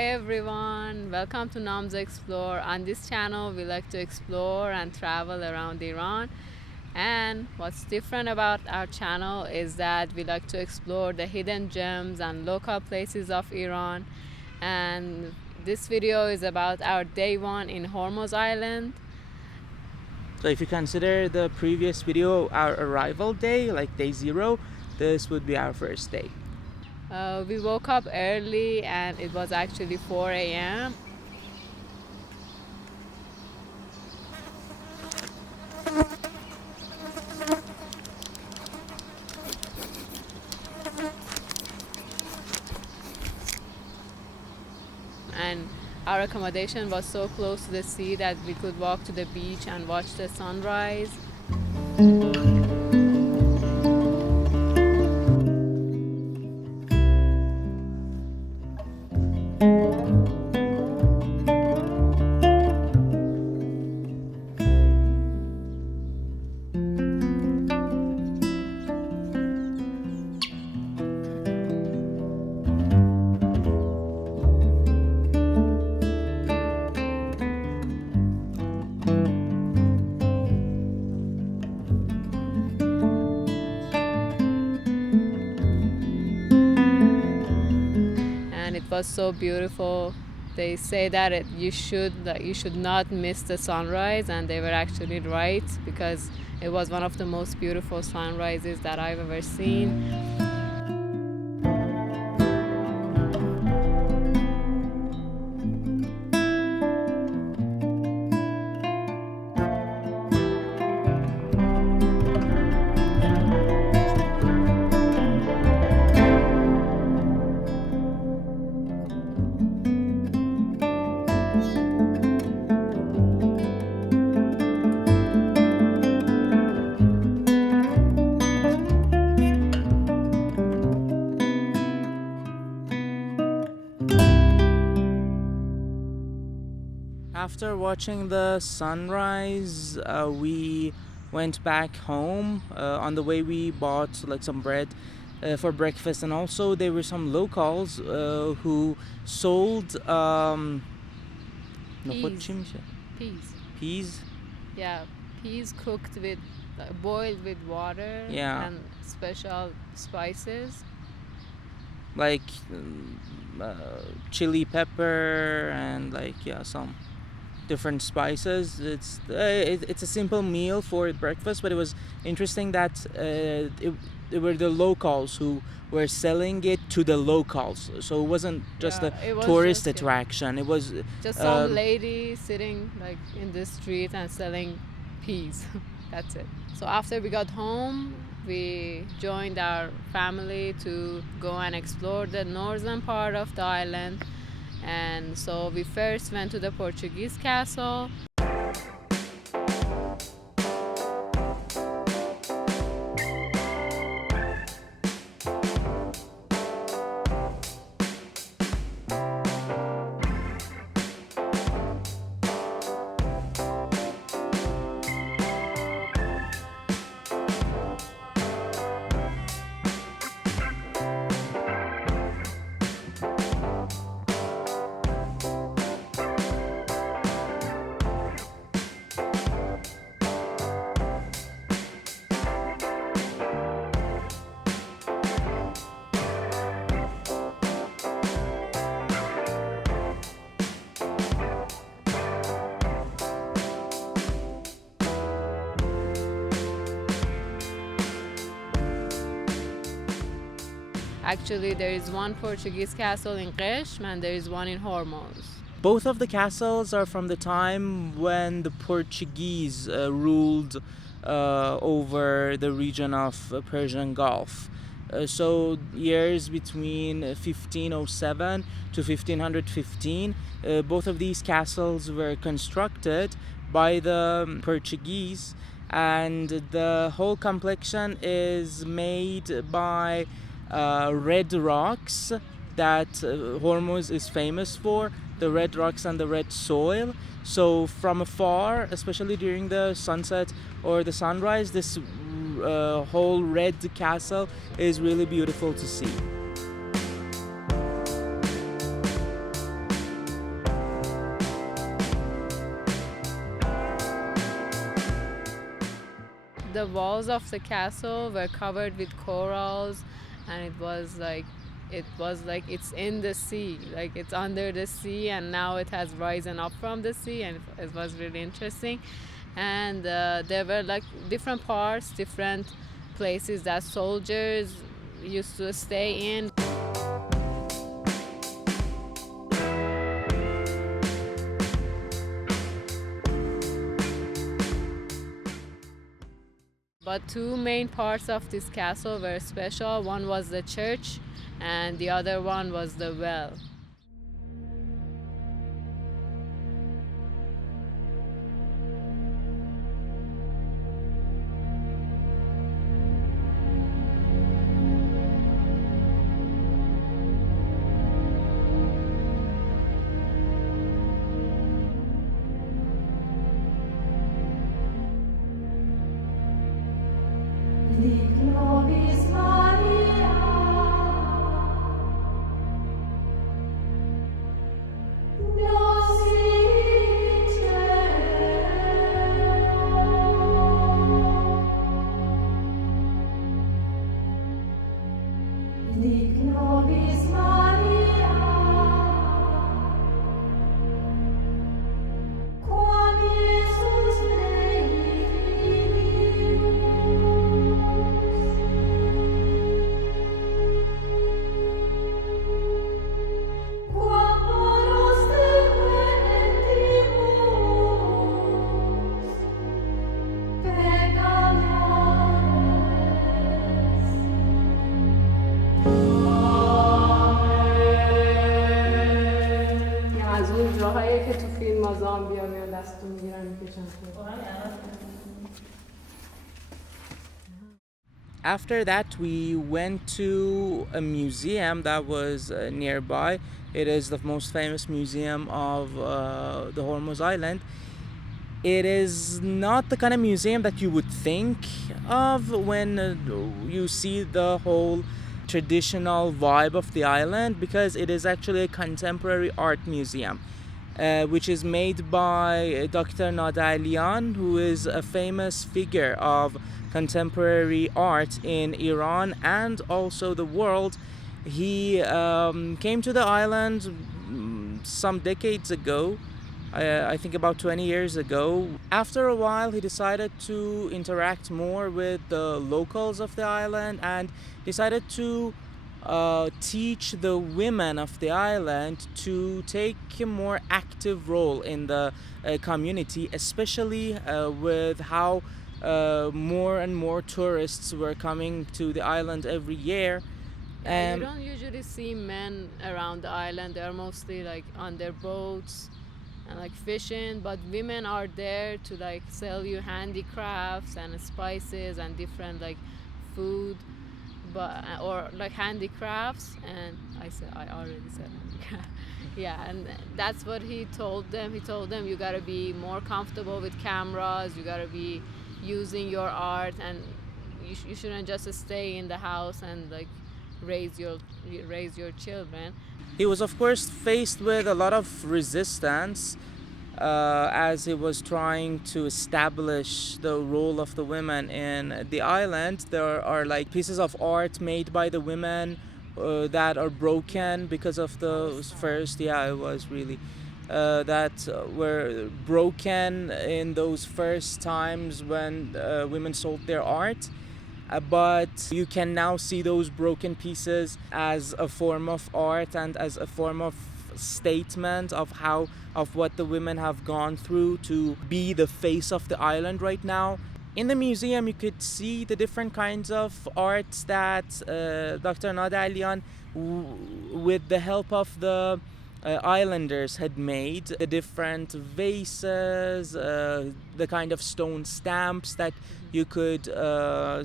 Hi everyone, welcome to Nowruz Explore. On this channel we like to explore and travel around Iran, and what's different about our channel is that we like to explore the hidden gems and local places of Iran. And this video is about our day one in Hormuz Island. So if you consider the previous video our arrival day, like day 0, this would be our first day. We woke up early and it was actually 4 a.m. And our accommodation was so close to the sea that we could walk to the beach and watch the sunrise. It was so beautiful. They say that you should not miss the sunrise, and they were actually right, because it was one of the most beautiful sunrises that I've ever seen. After watching the sunrise, we went back home. On the way we bought like some bread for breakfast, and also there were some locals who sold peas. Yeah, peas cooked with boiled with water, Yeah, and special spices. like chili pepper and some different spices. It's a simple meal for breakfast, but it was interesting that it were the locals who were selling it to the locals, so it wasn't just a tourist attraction. It was just some lady sitting like in the street and selling peas. That's it. So after we got home, we joined our family to go and explore the northern part of the island. And so we first went to the Portuguese Castle. Actually, there is one Portuguese castle in Qeshm and there is one in Hurmoz. Both of the castles are from the time when the Portuguese ruled over the region of Persian Gulf. So years between 1507 to 1515, both of these castles were constructed by the Portuguese, and the whole complexion is made by red rocks that Hormuz is famous for, the red rocks and the red soil. So from afar, especially during the sunset or the sunrise, this whole red castle is really beautiful to see. walls of the castle were covered with corals, and it was like it's in the sea, like it's under the sea, and now it has risen up from the sea, and it was really interesting. And there were like different parts, different places that soldiers used to stay in. But two main parts of this castle were special. One was the church, and the other one was the well. از اون جاهایی که تو فیلم ها زامبیا میان دستتون میگیرن میکشن. After that, we went to a museum that was nearby. It is the most famous museum of the Hormuz island. It is not the kind of museum that you would think of when you see the whole traditional vibe of the island, because it is actually a contemporary art museum, which is made by Dr. Nade Alian, who is a famous figure of contemporary art in Iran and also the world. He came to the island some decades ago, I think about 20 years ago. After a while, he decided to interact more with the locals of the island and decided to teach the women of the island to take a more active role in the community, especially with how more and more tourists were coming to the island every year. You don't usually see men around the island. They're mostly like on their boats and like fishing, but women are there to like sell you handicrafts and spices and different like food, but or like handicrafts. And I already said handicraft. Yeah, and that's what he told them. He told them you gotta be more comfortable with cameras, you gotta be using your art, and you shouldn't just stay in the house and like raise your children. He was of course faced with a lot of resistance as he was trying to establish the role of the women in the island. There are like pieces of art made by the women that are broken because of the first, it was really that were broken in those first times when women sold their art. But you can now see those broken pieces as a form of art and as a form of statement of what the women have gone through to be the face of the island right now. In the museum, you could see the different kinds of arts that Dr. Nade Alian, with the help of the islanders, had made. The different vases, the kind of stone stamps that you could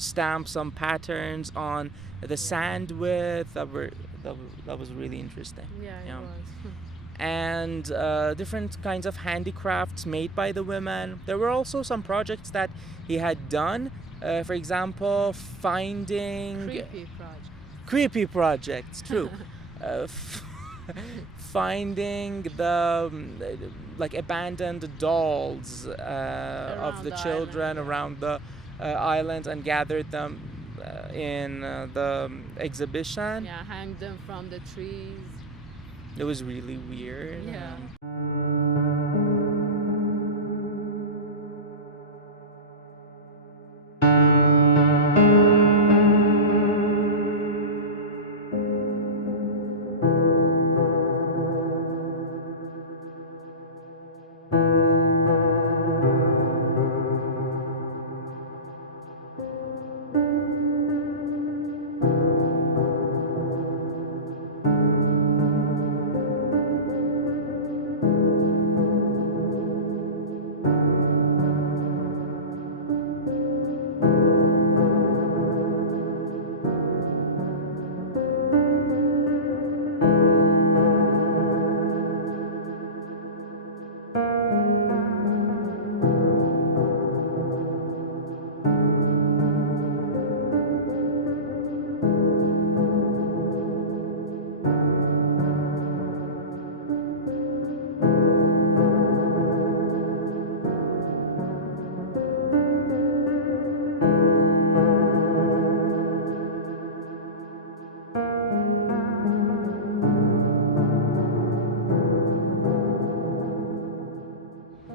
stamp some patterns on the sand with. That was really interesting. Yeah, it was. And different kinds of handicrafts made by the women. There were also some projects that he had done. For example, finding creepy projects. True. Finding the like abandoned dolls of the children around the islands and gathered them in the exhibition. Yeah, hang them from the trees. It was really weird. Yeah.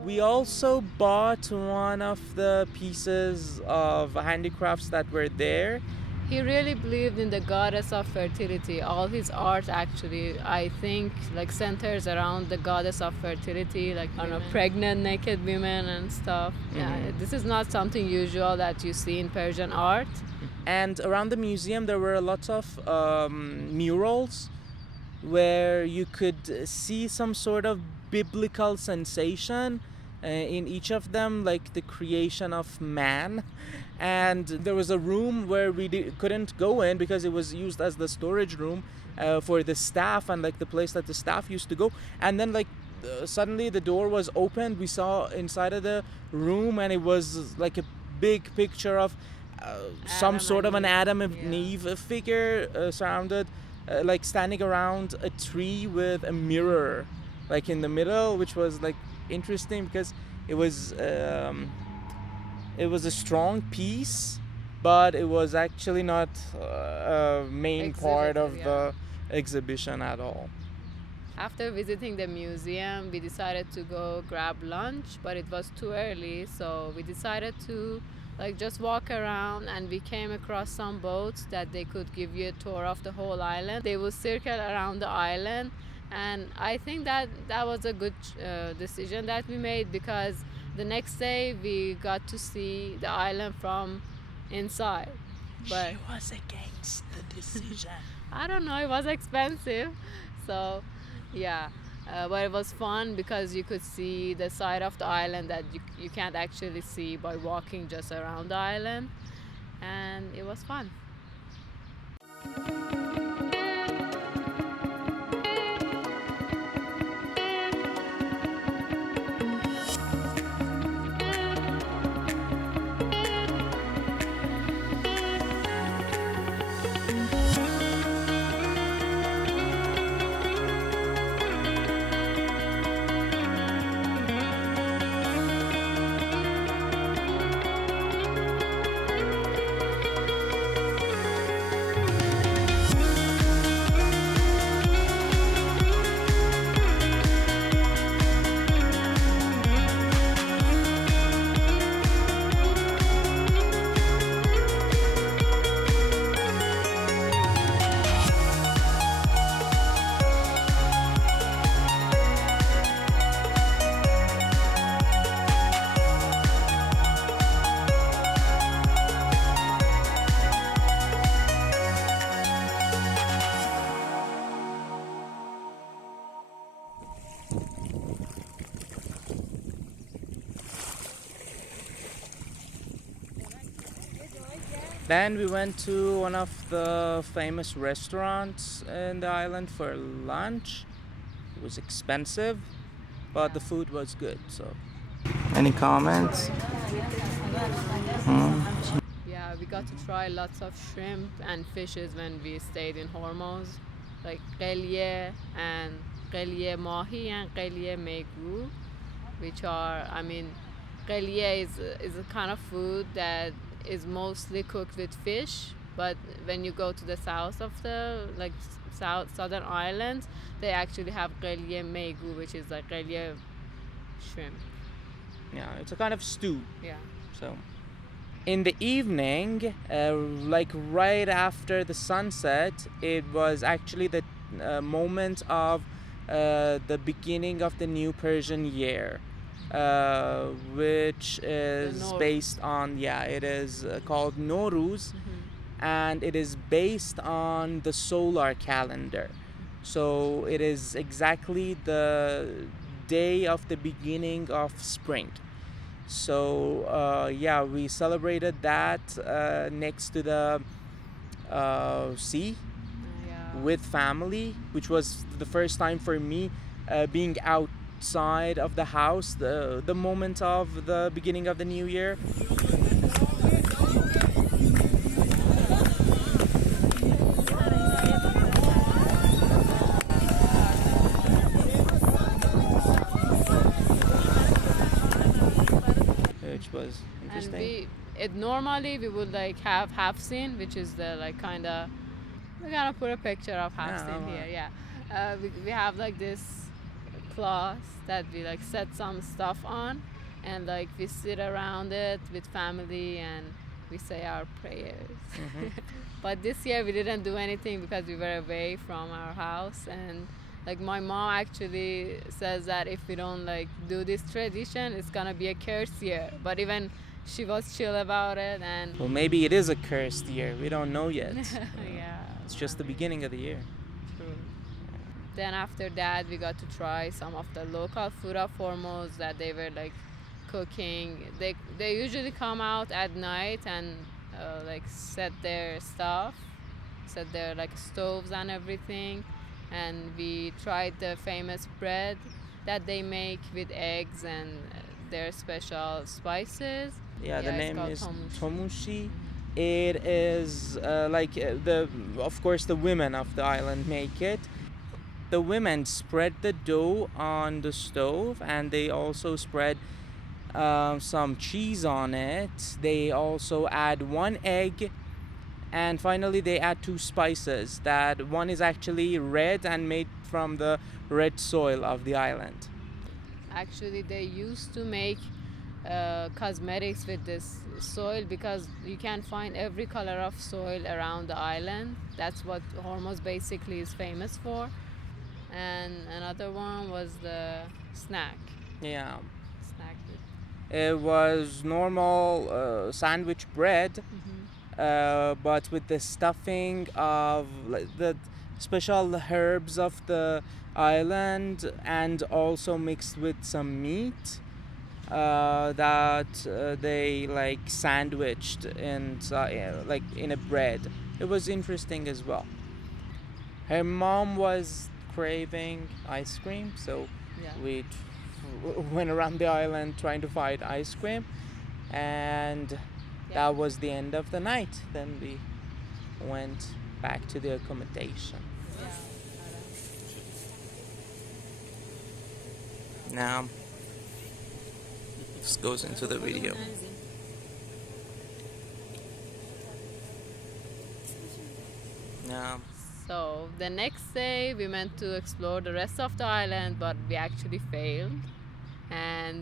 We also bought one of the pieces of handicrafts that were there. He really believed in the goddess of fertility. All his art actually, I think, like centers around the goddess of fertility, like I don't know, pregnant naked women and stuff. Yeah, this is not something usual that you see in Persian art. And around the museum, there were lots of murals where you could see some sort of biblical sensation in each of them, like the creation of man. And there was a room where we couldn't go in because it was used as the storage room for the staff and like the place that the staff used to go. And then like suddenly the door was opened. We saw inside of the room, and it was like a big picture of some sort of an Adam and Eve figure surrounded, like standing around a tree with a mirror, like in the middle, which was like interesting because it was a strong piece, but it was actually not a main part of the exhibition at all. After visiting the museum, we decided to go grab lunch, but it was too early, so we decided to like just walk around, and we came across some boats that they could give you a tour of the whole island. They will circle around the island, and I think that was a good decision that we made, because the next day we got to see the island from inside. But she was against the decision. I don't know, it was expensive, so yeah. But it was fun because you could see the side of the island that you can't actually see by walking just around the island, and it was fun. Then we went to one of the famous restaurants in the island for lunch. It was expensive, but the food was good. So, any comments? Yeah, we got to try lots of shrimp and fishes when we stayed in Hormuz, like qelye and qelye mahi and qelye megu, which are, I mean, qelye is a kind of food that is mostly cooked with fish, but when you go to the south of the like southern islands, they actually have قلیه megu, which is like قلیه shrimp. Yeah, it's a kind of stew. Yeah. So, in the evening, like right after the sunset, it was actually the moment of the beginning of the new Persian year, which is based on, it is called Nowruz, and it is based on the solar calendar. So it is exactly the day of the beginning of spring. So we celebrated that next to the sea with family, which was the first time for me being outside of the house the moment of the beginning of the new year. Which was interesting. And normally we would like have Hafsin, which is the like kind of, we're gonna put a picture of Hafsin here. We have like this cloth that we like set some stuff on, and like we sit around it with family and we say our prayers. But this year we didn't do anything because we were away from our house, and like my mom actually says that if we don't like do this tradition, it's gonna be a cursed year. But even she was chill about it, and well, maybe it is a cursed year. We don't know yet. It's just the beginning of the year. True. Then after that, we got to try some of the local food of Hormuz that they were like cooking. They usually come out at night and like set their stuff, set their like stoves and everything. And we tried the famous bread that they make with eggs and their special spices. The name is Tomushi. It is of course the women of the island make it. The women spread the dough on the stove, and they also spread some cheese on it. They also add one egg, and finally they add two spices. That one is actually red and made from the red soil of the island. Actually, they used to make cosmetics with this soil because you can find every color of soil around the island. That's what Hormuz basically is famous for. And another one was the snack. Snack. It was normal sandwich bread, but with the stuffing of the special herbs of the island, and also mixed with some meat that they like sandwiched in like in a bread. It was interesting as well. Her mom was craving ice cream, so we went around the island trying to find ice cream, and that was the end of the night. Then we went back to the accommodation. Now this goes into the video. So the next day we meant to explore the rest of the island, but we actually failed.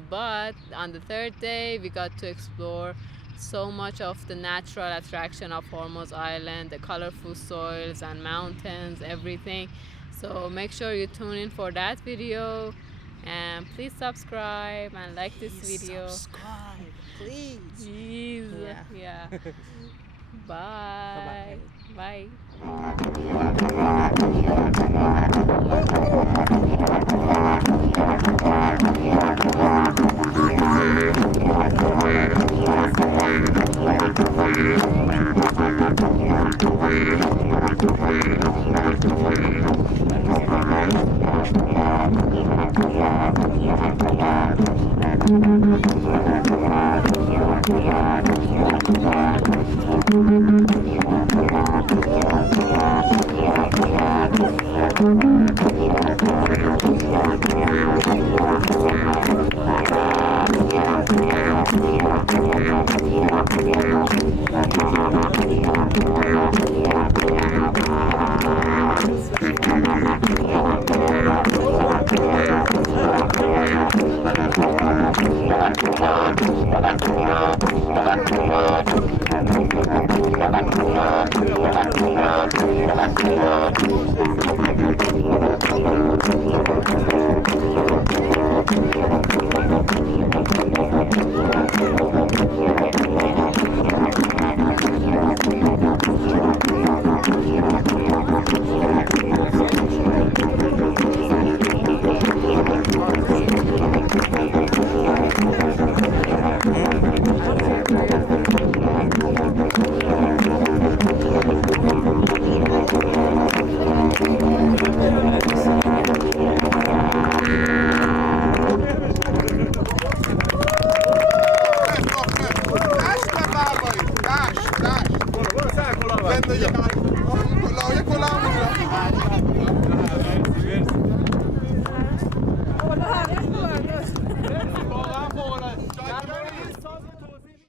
But on the third day we got to explore so much of the natural attraction of Hurmoz Island, the colorful soils and mountains, everything. So make sure you tune in for that video, and please subscribe and like this video. Subscribe, please. Jeez. Yeah. Bye. Bye. Bye.